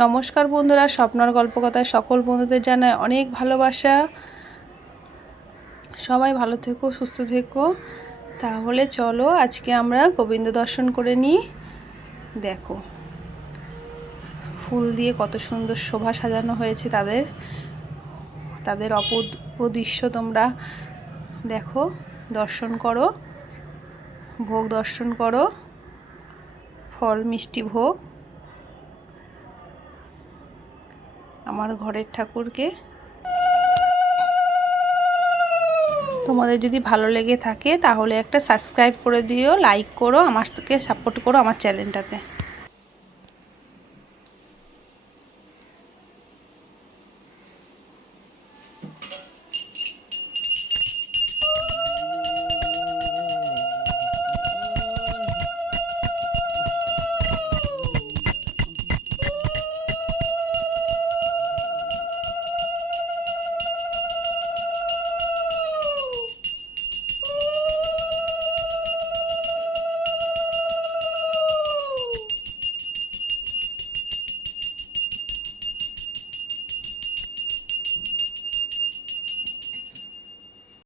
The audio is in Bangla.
নমস্কার বন্ধুরা, স্বপ্নর গল্পকথায় সকল বন্ধুদের জানায় অনেক ভালোবাসা। সবাই ভালো থেকো, সুস্থ থেকো। তাহলে চলো আজকে আমরা গোবিন্দ দর্শন করে নিই। দেখো ফুল দিয়ে কত সুন্দর শোভা সাজানো হয়েছে তাদের অপূর্ব দৃশ্য তোমরা দেখো, দর্শন করো, ভোগ দর্শন করো, ফল মিষ্টি ভোগ আমার ঘরের ঠাকুরকে। তোমাদের যদি ভালো লেগে থাকে তাহলে একটা সাবস্ক্রাইব করে দিও, লাইক করো, আমাকে সাপোর্ট করো আমার চ্যানেলটাতে।